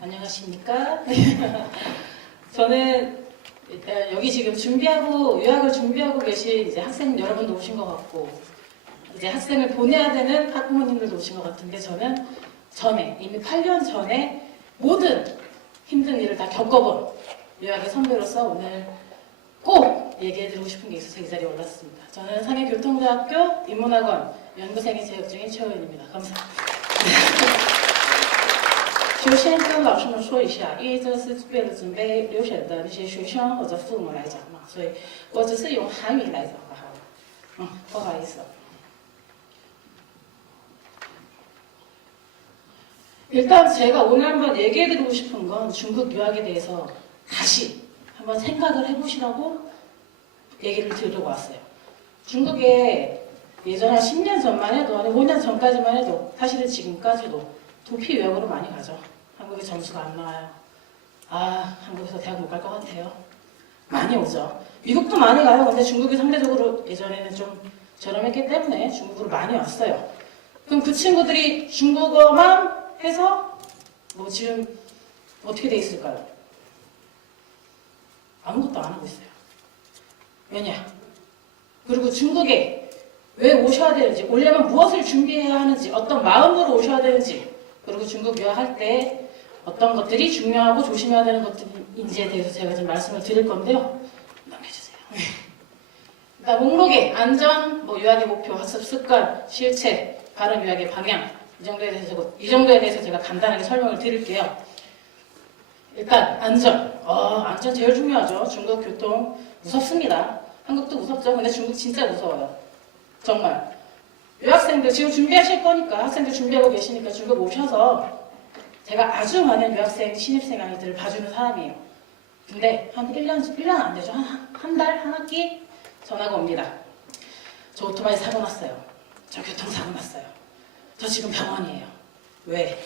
안녕하십니까? 저는 일단 여기 지금 유학을 준비하고 계신 이제 학생 여러분도 오신 것 같고, 이제 학생을 보내야 되는 학부모님들도 오신 것 같은데, 저는 이미 8년 전에 모든 힘든 일을 다 겪어본 유학의 선배로서 오늘 꼭 얘기해드리고 싶은 게 있어서 이 자리에 올랐습니다. 저는 상해교통대학교 인문학원 연구생이 재학 중인 최호연입니다. 감사합니다. 首先跟老师们说一下，因为这是为了准备留学的那些学生或者父母来讲嘛，所以我只是用韩语来讲吧，不好意思。 일단 제가 오늘 한번 얘기해드리고 싶은 건 중국 유학에 대해서 다시 한번 생각을 해보시라고 얘기를 드리려고 왔어요. 중국에 예전 한 10년 전만 해도, 아니 5년 전까지만 해도, 사실은 지금까지도 도피 유학으로 많이 가죠. 한국에 점수가 안 나와요. 아, 한국에서 대학 못 갈 것 같아요. 많이 오죠. 미국도 많이 가요. 근데 중국이 상대적으로 예전에는 좀 저렴했기 때문에 중국으로 많이 왔어요. 그럼 그 친구들이 중국어만 해서 뭐 지금 어떻게 돼 있을까요? 아무것도 안 하고 있어요. 왜냐? 그리고 중국에 왜 오셔야 되는지, 오려면 무엇을 준비해야 하는지, 어떤 마음으로 오셔야 되는지, 그리고 중국 유학할 때 어떤 것들이 중요하고 조심해야 되는 것들인지에 대해서 제가 좀 말씀을 드릴 건데요. 넘겨주세요. 일단 목록에 안전, 유학의 목표, 학습 습관, 실체, 바른 유학의 방향, 이 정도에 대해서 제가 간단하게 설명을 드릴게요. 일단 안전. 안전 제일 중요하죠. 중국 교통 무섭습니다. 한국도 무섭죠. 근데 중국 진짜 무서워요. 정말. 유학생들 지금 준비하실 거니까, 학생들 준비하고 계시니까 중국 오셔서 제가 아주 많은 유학생, 신입생 아이들을 봐주는 사람이에요. 근데 한 1년 안 되죠. 한 달, 한 학기 전화가 옵니다. 저 오토바이 사고 났어요. 저 교통사고 났어요. 저 지금 병원이에요. 왜?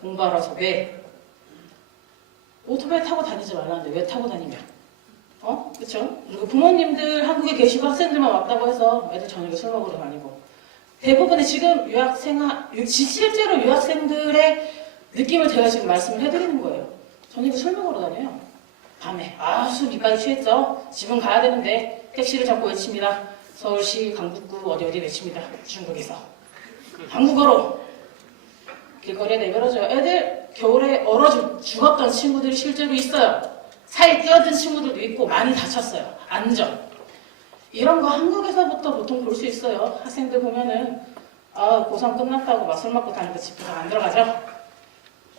공부하러 와서 왜? 오토바이 타고 다니지 말라는데 왜 타고 다니면? 그쵸? 그리고 부모님들 한국에 계시고 학생들만 왔다고 해서 애들 저녁에 술 먹으러 다니고. 대부분의 지금 실제로 유학생들의 느낌을 제가 지금 말씀을 해드리는 거예요. 저녁에 술 먹으러 다녀요. 밤에. 술 이빨이 취했죠? 집은 가야 되는데 택시를 잡고 외칩니다. 서울시 강북구 어디 외칩니다. 중국에서. 한국어로 길거리에 내버려져요. 애들 겨울에 얼어 죽었던 친구들이 실제로 있어요. 차에 뛰어든 친구들도 있고 많이 다쳤어요. 안전. 이런 거 한국에서부터 보통 볼 수 있어요. 학생들 보면은 고3 끝났다고 막 술 먹고 다니는데 집도 안 들어가죠?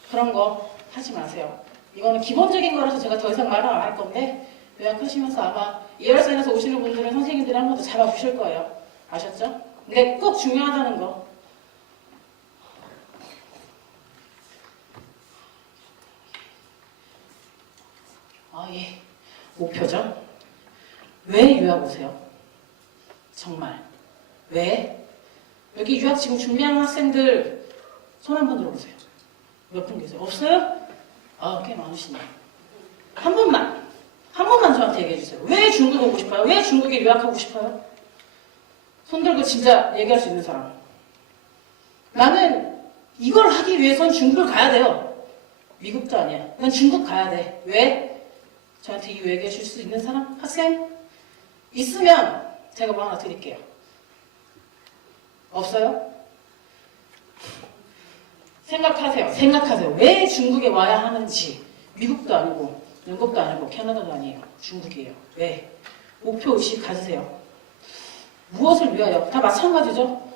그런 거 하지 마세요. 이거는 기본적인 거라서 제가 더 이상 말을 안 할 건데 요약하시면서 아마 2월산에서 오시는 분들은 선생님들이 한 번 더 잡아주실 거예요. 아셨죠? 근데 꼭 중요하다는 거. 예. 목표죠. 왜 유학 오세요? 정말. 왜? 여기 유학 지금 준비하는 학생들 손 한번 들어보세요. 몇 분 계세요? 없어요? 꽤 많으시네요. 한 번만 저한테 얘기해 주세요. 왜 중국 오고 싶어요? 왜 중국에 유학하고 싶어요? 손 들고 진짜 얘기할 수 있는 사람. 나는 이걸 하기 위해선 중국을 가야 돼요. 미국도 아니야. 난 중국 가야 돼. 왜? 저한테 이유 얘기해 줄 수 있는 사람? 학생? 있으면 제가 뭐 하나 드릴게요. 없어요? 생각하세요. 왜 중국에 와야 하는지. 미국도 아니고 영국도 아니고 캐나다도 아니에요. 중국이에요. 왜? 목표의식 가지세요. 무엇을 위하여? 다 마찬가지죠.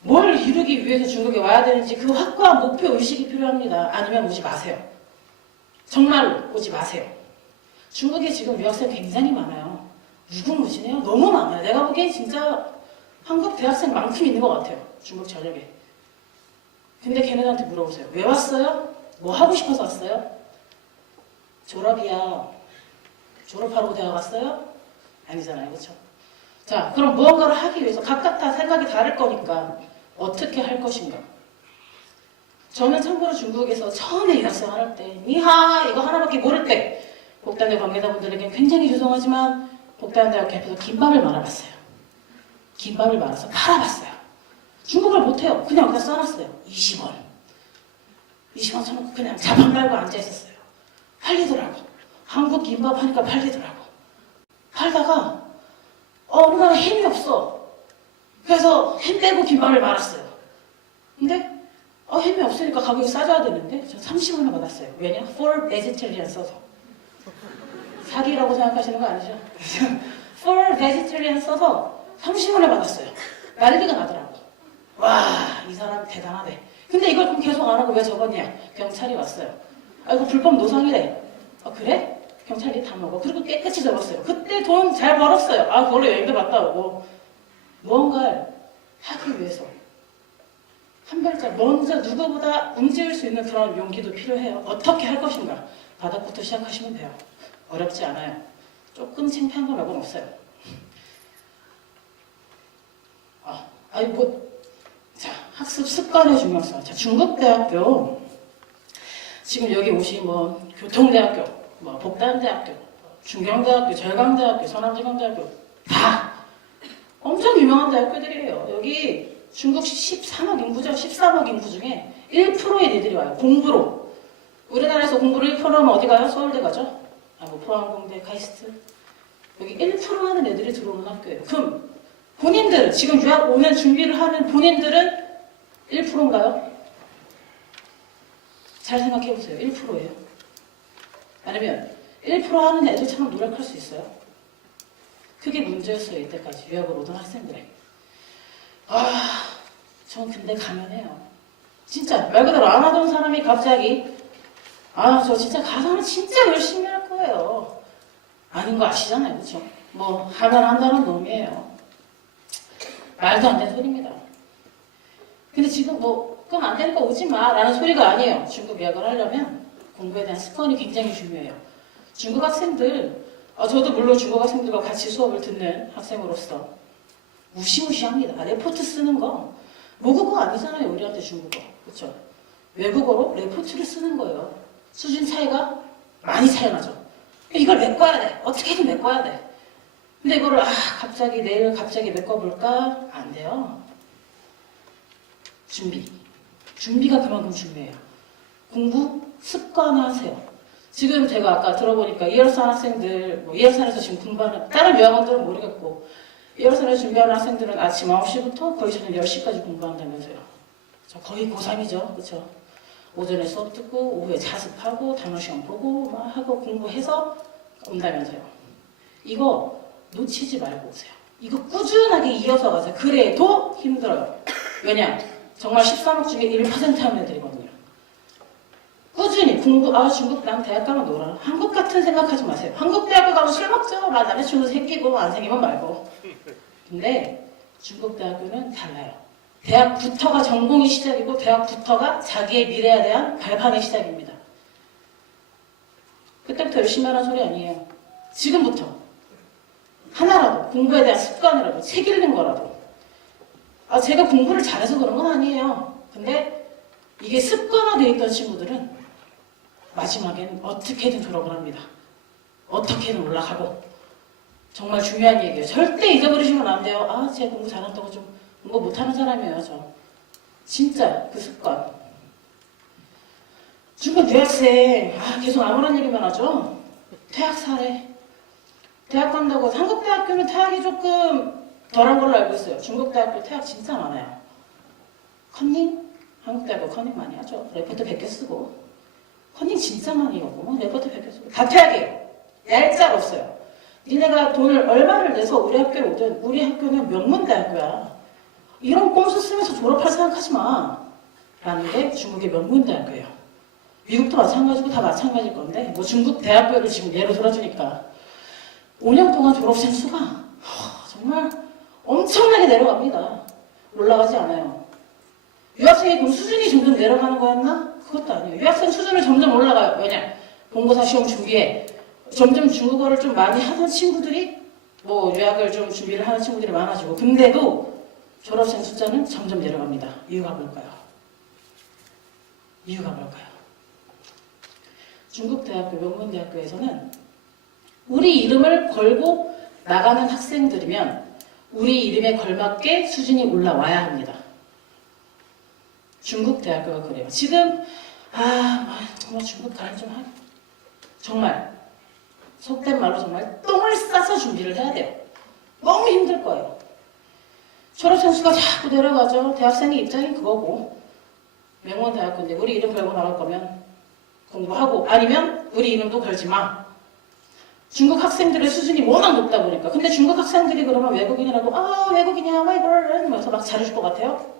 뭘 이루기 위해서 중국에 와야 되는지 그 확고한 목표의식이 필요합니다. 아니면 오지 마세요. 정말로 오지 마세요. 중국에 지금 유학생 굉장히 많아요. 무궁무진해요. 너무 많아요. 내가 보기엔 진짜 한국 대학생만큼 있는 것 같아요. 중국 전역에. 근데 걔네들한테 물어보세요. 왜 왔어요? 뭐 하고 싶어서 왔어요? 졸업이야. 졸업하러 대학 왔어요? 아니잖아요. 그렇죠? 자, 그럼 무언가를 하기 위해서 각각 다 생각이 다를 거니까 어떻게 할 것인가? 저는 참고로 중국에서 처음에 유학생 할 때 니하 이거 하나밖에 모를 때 복단대 관계자분들에겐 굉장히 죄송하지만 복단대학교 앞에서 김밥을 말아봤어요. 김밥을 말아서 팔아봤어요. 중국어를 못해요. 그냥 여기다 써놨어요. 20원. 20원 쳐놓고 그냥 자판 깔고 앉아있었어요. 팔리더라고. 한국 김밥 하니까 팔리더라고. 팔다가 어느 날 힘이 없어. 그래서 힘 빼고 김밥을 말았어요. 근데 힘이 없으니까 가격이 싸져야 되는데 저 30원을 받았어요. 왜냐? For vegetarian 써서. 사기라고 생각하시는 거 아니죠? For vegetarian 써서 30원을 받았어요. 난리가 나더라고. 와, 이 사람 대단하네. 근데 이걸 그럼 계속 안 하고 왜 적었냐? 경찰이 왔어요. 이거 불법 노상이래. 그래? 경찰이 다 먹어. 그리고 깨끗이 적었어요. 그때 돈 잘 벌었어요. 그걸로 여행도 갔다 오고. 무언가를 하기 위해서 한 발짝 먼저 누구보다 움직일 수 있는 그런 용기도 필요해요. 어떻게 할 것인가? 바닥부터 시작하시면 돼요. 어렵지 않아요. 조금 창피한 건 몇건 없어요. 자, 학습 습관의 중요성. 자, 중국대학교. 지금 여기 오신 교통대학교, 복단대학교, 중경대학교, 절강대학교, 서남지방대학교 다 엄청 유명한 대학교들이에요. 여기 중국 13억 인구죠. 13억 인구 중에 1%의 애들이 와요. 공부로. 우리나라에서 공부를 1%하면 어디 가요? 서울대 가죠. 포항공대, 카이스트. 여기 1% 하는 애들이 들어오는 학교예요. 그럼 본인들, 지금 유학 오는 준비를 하는 본인들은 1%인가요? 잘 생각해보세요. 1%예요. 아니면 1% 하는 애들처럼 노력할 수 있어요? 그게 문제였어요. 이때까지 유학을 오던 학생들에게. 전 근데 가면해요. 진짜 말 그대로 안 하던 사람이 갑자기 저 진짜 가서는 진짜 열심히 할 거예요. 아닌 거 아시잖아요. 그렇죠? 하면 한다는 놈이에요. 말도 안 되는 소리입니다. 근데 지금 그럼 안 되니까 오지 마 라는 소리가 아니에요. 중국 유학을 하려면 공부에 대한 습관이 굉장히 중요해요. 중국 학생들, 저도 물론 중국 학생들과 같이 수업을 듣는 학생으로서 무시무시합니다. 레포트 쓰는 거 모국어 아니잖아요. 우리한테 중국어. 그렇죠? 외국어로 레포트를 쓰는 거예요. 수준 차이가 많이 차이 나죠. 이걸 메꿔야 돼. 어떻게든 메꿔야 돼. 근데 이거를 내일 갑자기 메꿔볼까? 안 돼요. 준비가 그만큼 중요해요. 공부 습관화하세요. 지금 제가 아까 들어보니까 이열산 학생들, 이열산에서 지금 공부하는, 다른 유학원들은 모르겠고, 이열산에서 준비하는 학생들은 아침 9시부터 거의 저녁 10시까지 공부한다면서요. 거의 고3이죠. 그쵸? 오전에 수업 듣고, 오후에 자습하고, 단어 시험 보고, 하고 공부해서 온다면서요. 이거 놓치지 말고 오세요. 이거 꾸준하게 이어서 가세요. 그래도 힘들어요. 왜냐? 정말 13억 중에 1% 하는 애들이거든요. 꾸준히 중국 난 대학 가면 놀아. 한국 같은 생각하지 마세요. 한국 대학교 가면 술 먹죠. 남자친구 생기고 안 생기면 말고. 근데 중국 대학교는 달라요. 대학부터가 전공이 시작이고 대학부터가 자기의 미래에 대한 발판의 시작입니다. 그때부터 열심히 하라는 소리 아니에요. 지금부터 하나라도 공부에 대한 습관이라도 책 읽는 거라도 제가 공부를 잘해서 그런 건 아니에요. 근데 이게 습관화되어 있던 친구들은 마지막에는 어떻게든 졸업을 합니다. 어떻게든 올라가고. 정말 중요한 얘기예요. 절대 잊어버리시면 안 돼요. 제가 공부 잘한다고 좀 공부 못하는 사람이에요. 저 진짜 그 습관. 중국 유학생 계속 아무런 얘기만 하죠. 퇴학 사례. 대학 간다고 한국 대학교는 퇴학이 조금 덜한 걸로 알고 있어요. 중국 대학교 퇴학 진짜 많아요. 컨닝? 한국 대학교 컨닝 많이 하죠. 레포트 100개 쓰고. 컨닝 진짜 많이 하고 레포트 100개 쓰고. 다 퇴학이에요. 얄짤 없어요. 니네가 돈을 얼마를 내서 우리 학교에 오든 우리 학교는 명문대학교야. 이런 꼼수 쓰면서 졸업할 생각하지 마. 라는 게 중국의 명문대학교예요. 미국도 마찬가지고 다 마찬가지일 건데 중국 대학교를 지금 예로 들어주니까 5년 동안 졸업생 수가 정말 엄청나게 내려갑니다. 올라가지 않아요. 유학생의 그 수준이 점점 내려가는 거였나? 그것도 아니에요. 유학생 수준을 점점 올라가요. 왜냐? 본고사 시험 준비에 점점 중국어를 좀 많이 하던 친구들이 유학을 좀 준비를 하는 친구들이 많아지고 근데도 졸업생 숫자는 점점 내려갑니다. 이유가 뭘까요? 중국 대학교, 명문대학교에서는 우리 이름을 걸고 나가는 학생들이면 우리 이름에 걸맞게 수준이 올라와야 합니다. 중국 대학교가 그래요. 지금 정말 중국 가는 좀 하. 정말 속된 말로 정말 똥을 싸서 준비를 해야 돼요. 너무 힘들 거예요. 졸업 점수가 자꾸 내려가죠. 대학생의 입장이 그거고. 명문 대학교인데 우리 이름 걸고 나갈 거면 공부하고 아니면 우리 이름도 걸지 마. 중국 학생들의 수준이 워낙 높다 보니까. 근데 중국 학생들이 그러면 외국인이라고 외국인이야 이러면서 막 잘해줄 것 같아요?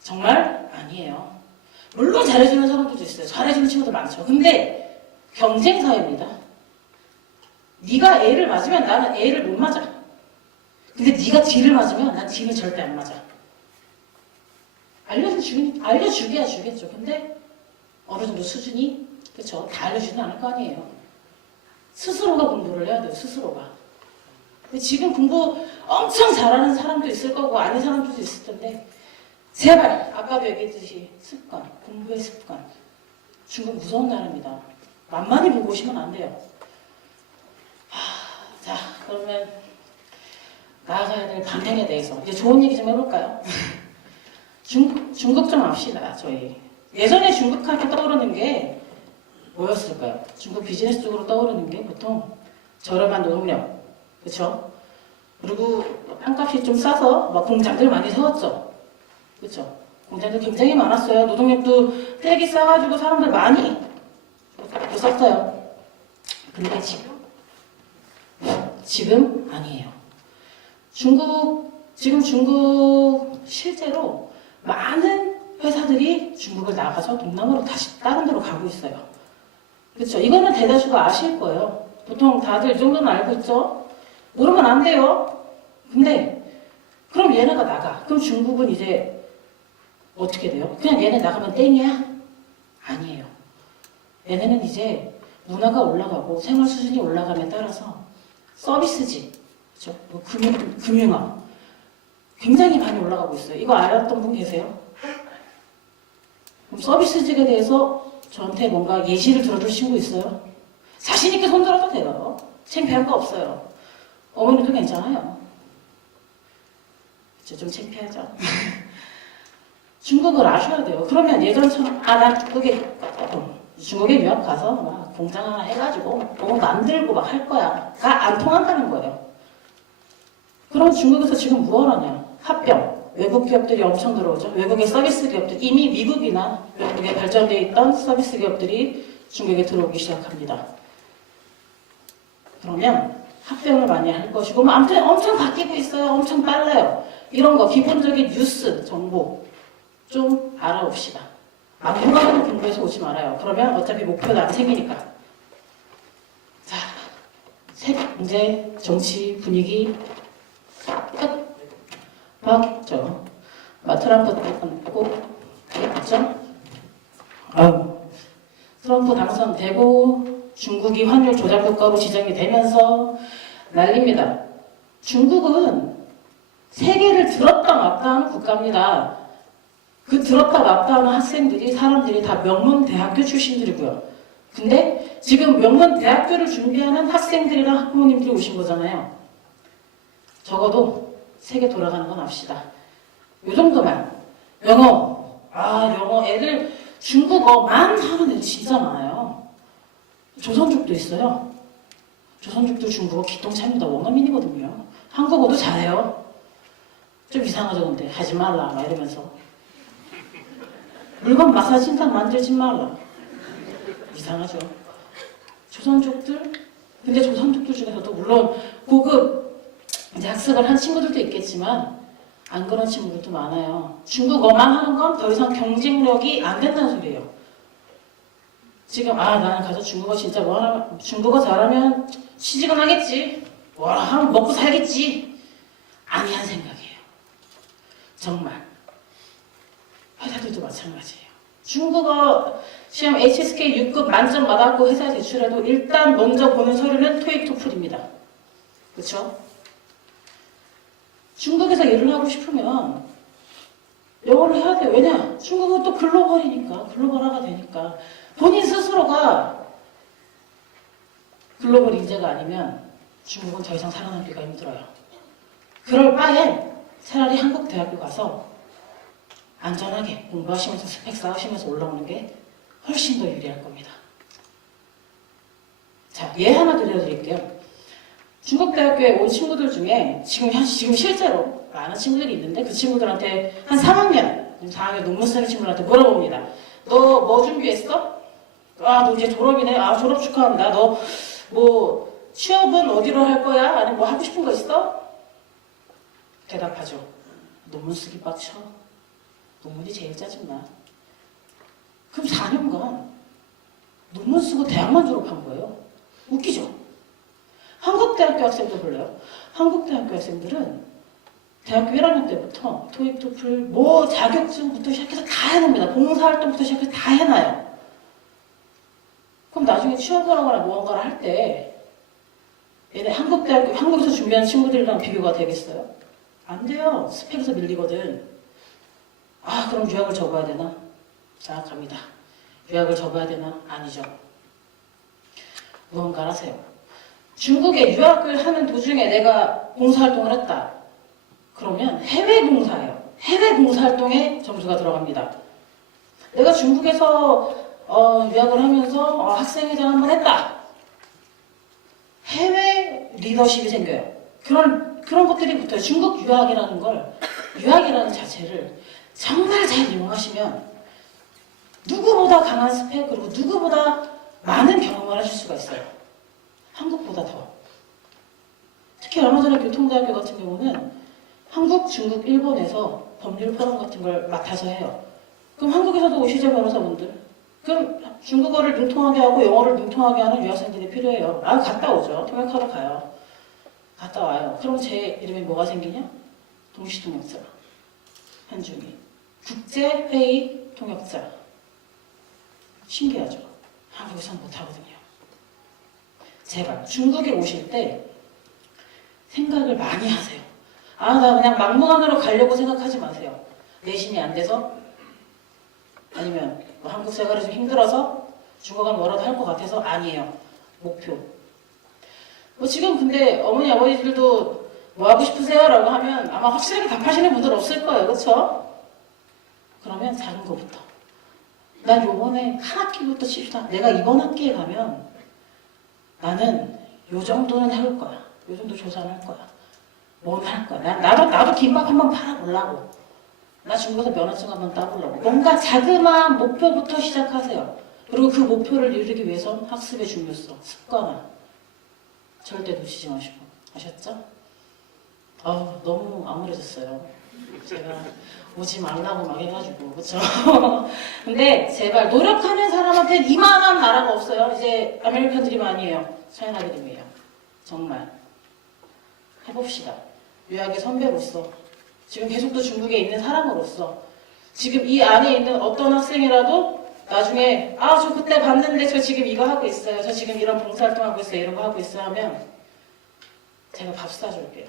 정말 아니에요. 물론 잘해주는 사람들도 있어요. 잘해주는 친구도 많죠. 근데 경쟁 사회입니다. 네가 A를 맞으면 나는 A를 못 맞아. 근데 네가 D를 맞으면 난 D는 절대 안 맞아. 알려주게야 주겠죠. 근데 어느 정도 수준이 그렇죠. 다 알려주지는 않을 거 아니에요. 스스로가 공부를 해야 돼요. 스스로가. 근데 지금 공부 엄청 잘하는 사람도 있을 거고 아닌 사람도 있을 텐데 제발 아까도 얘기했듯이 습관, 공부의 습관. 중국 무서운 나라입니다. 만만히 보고 오시면 안 돼요. 자, 그러면 나아가야 될 방향에 대해서 이제 좋은 얘기 좀 해볼까요? 중국 좀 합시다. 저희 예전에 중국 하면 떠오르는 게 뭐였을까요? 중국 비즈니스 쪽으로 떠오르는 게 보통 저렴한 노동력, 그렇죠? 그리고 땅값이 좀 싸서 막 공장들 많이 세웠죠, 그렇죠? 공장들 굉장히 많았어요. 노동력도 되게 싸가지고 사람들 많이 썼어요. 근데 지금 아니에요. 지금 중국 실제로 많은 회사들이 중국을 나가서 동남아로 다시 다른 데로 가고 있어요. 그렇죠? 이거는 대다수가 아실 거예요. 보통 다들 이 정도는 알고 있죠? 모르면 안 돼요. 근데 그럼 얘네가 나가. 그럼 중국은 이제 어떻게 돼요? 그냥 얘네 나가면 땡이야? 아니에요. 얘네는 이제 문화가 올라가고 생활 수준이 올라감에 따라서 서비스직, 그렇죠? 뭐 금융업 굉장히 많이 올라가고 있어요. 이거 알았던 분 계세요? 그럼 서비스직에 대해서 저한테 뭔가 예시를 들어줄 친구 있어요? 자신 있게 손들어도 돼요. 창피할 거 없어요. 어머니도 괜찮아요. 그쵸, 좀 창피하죠. 중국을 아셔야 돼요. 그러면 예전처럼 난 중국에 유학 가서 막 공장 하나 해가지고 뭐 만들고 막 할 거야가 안 통한다는 거예요. 그럼 중국에서 지금 뭐 하냐? 합병. 외국 기업들이 엄청 들어오죠. 외국의 서비스 기업들, 이미 미국이나 외국에 발전되어 있던 서비스 기업들이 중국에 들어오기 시작합니다. 그러면 합병을 많이 할 것이고, 아무튼 엄청 바뀌고 있어요. 엄청 빨라요. 이런 거 기본적인 뉴스 정보 좀 알아봅시다. 막무가내로 공부해서 오지 말아요. 그러면 어차피 목표도 안 생기니까. 자, 이제 정치 분위기 끝. 맞죠? 트럼프 당선되고, 맞죠? 트럼프 당선되고, 중국이 환율 조작 국가로 지정이 되면서 난립니다. 중국은 세계를 들었다 놨다 하는 국가입니다. 그 들었다 놨다 하는 사람들이 다 명문 대학교 출신들이고요. 근데 지금 명문 대학교를 준비하는 학생들이랑 학부모님들이 오신 거잖아요. 적어도 세계 돌아가는 건 압시다. 요 정도만. 영어 애들 중국어만 하는 애들 진짜 많아요. 조선족도 있어요. 조선족도 중국어 기똥차입니다. 원어민이거든요. 한국어도 잘해요. 좀 이상하죠, 근데. 하지 말라, 막 이러면서. 물건 마사진상 만들지 말라. 이상하죠. 조선족들? 근데 조선족들 중에서도 물론 고급 이제 학습을 한 친구들도 있겠지만 안 그런 친구들도 많아요. 중국어만 하는 건 더 이상 경쟁력이 안 된다는 소리예요. 지금 나는 가서 중국어 진짜 중국어 잘하면 취직은 하겠지. 하면 먹고 살겠지. 아니한 생각이에요. 정말. 회사들도 마찬가지예요. 중국어 시험 HSK 6급 만점 받았고 회사에 제출해도 일단 먼저 보는 서류는 토익 토플입니다. 그렇죠? 중국에서 일을 하고 싶으면 영어를 해야 돼요. 왜냐? 중국은 또 글로벌이니까, 글로벌화가 되니까. 본인 스스로가 글로벌 인재가 아니면 중국은 더 이상 살아남기가 힘들어요. 그럴 바엔 차라리 한국 대학교 가서 안전하게 공부하시면서 스펙 쌓으시면서 올라오는 게 훨씬 더 유리할 겁니다. 자, 예 하나 들려드릴게요. 중국대학교에 온 친구들 중에 지금 실제로 많은 친구들이 있는데 그 친구들한테 한 3학년, 4학년 논문 쓰는 친구들한테 물어봅니다. 너 뭐 준비했어? 아, 너 이제 졸업이네. 아, 졸업 축하합니다. 너 뭐 취업은 어디로 할 거야? 아니면 뭐 하고 싶은 거 있어? 대답하죠. 논문 쓰기 빡쳐. 논문이 제일 짜증나. 그럼 4년간 논문 쓰고 대학만 졸업한 거예요. 웃기죠? 한국대학교 학생도 볼래요? 한국대학교 학생들은 대학교 1학년 때부터 토익, 토플, 뭐 자격증부터 시작해서 다 해놓습니다. 봉사활동부터 시작해서 다 해놔요. 그럼 나중에 취업을 하거나 무언가를 할 때 얘네 한국에서 준비한 친구들이랑 비교가 되겠어요? 안 돼요. 스펙에서 밀리거든. 아, 그럼 유학을 접어야 되나? 자, 갑니다. 유학을 접어야 되나? 아니죠. 무언가를 하세요. 중국에 유학을 하는 도중에 내가 봉사활동을 했다. 그러면 해외 봉사예요. 해외 봉사활동에 점수가 들어갑니다. 내가 중국에서 유학을 하면서 학생회장 한번 했다. 해외 리더십이 생겨요. 그런 것들이 붙어요. 중국 유학이라는 자체를 정말 잘 이용하시면 누구보다 강한 스펙 그리고 누구보다 많은 경험을 하실 수가 있어요. 한국보다 더. 특히 얼마 전에 교통대학교 같은 경우는 한국, 중국, 일본에서 법률 포럼 같은 걸 맡아서 해요. 그럼 한국에서도 오시죠, 변호사분들. 그럼 중국어를 능통하게 하고 영어를 능통하게 하는 유학생들이 필요해요. 아, 갔다 오죠. 통역하러 가요. 갔다 와요. 그럼 제 이름에 뭐가 생기냐? 동시통역자. 한중이. 국제회의 통역자. 신기하죠? 한국에서는 못하거든요. 제발 중국에 오실 때 생각을 많이 하세요. 아, 나 그냥 막무가내로 가려고 생각하지 마세요. 내신이 안 돼서 아니면 뭐 한국 생활이 좀 힘들어서 중국어가 뭐라도 할 것 같아서 아니에요. 목표. 뭐 지금 근데 어머니 아버지들도 뭐 하고 싶으세요? 라고 하면 아마 확실하게 답하시는 분들 없을 거예요. 그렇죠? 그러면 작은 거부터. 난 요번에 한 학기부터 칩시다. 내가 이번 학기에 가면 나는 요 정도는 해올 거야. 요 정도 조사를 할 거야. 뭔 할 거야. 나도 김밥 한번 팔아보려고. 나 중국에서 면허증 한번 따보려고. 뭔가 자그마한 목표부터 시작하세요. 그리고 그 목표를 이루기 위해선 학습의 중요성, 습관화. 절대 놓치지 마시고. 아셨죠? 너무 암울해졌어요. 제가 오지 말라고 막 해가지고. 그쵸? 근데 제발 노력하는 사람한테 이만한 나라가 없어요. 이제 아메리칸 드림 아니에요. 차이나 드림이에요. 정말. 해봅시다. 유학의 선배로서. 지금 계속 또 중국에 있는 사람으로서 지금 이 안에 있는 어떤 학생이라도 나중에 저 그때 봤는데 저 지금 이거 하고 있어요. 저 지금 이런 봉사활동 하고 있어요. 이런 거 하고 있어요 하면 제가 밥 사줄게요.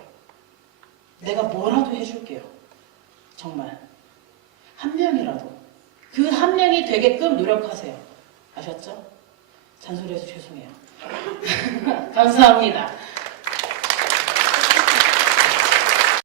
내가 뭐라도 해줄게요. 정말. 한 명이라도. 그 한 명이 되게끔 노력하세요. 아셨죠? 잔소리해서 죄송해요. 감사합니다.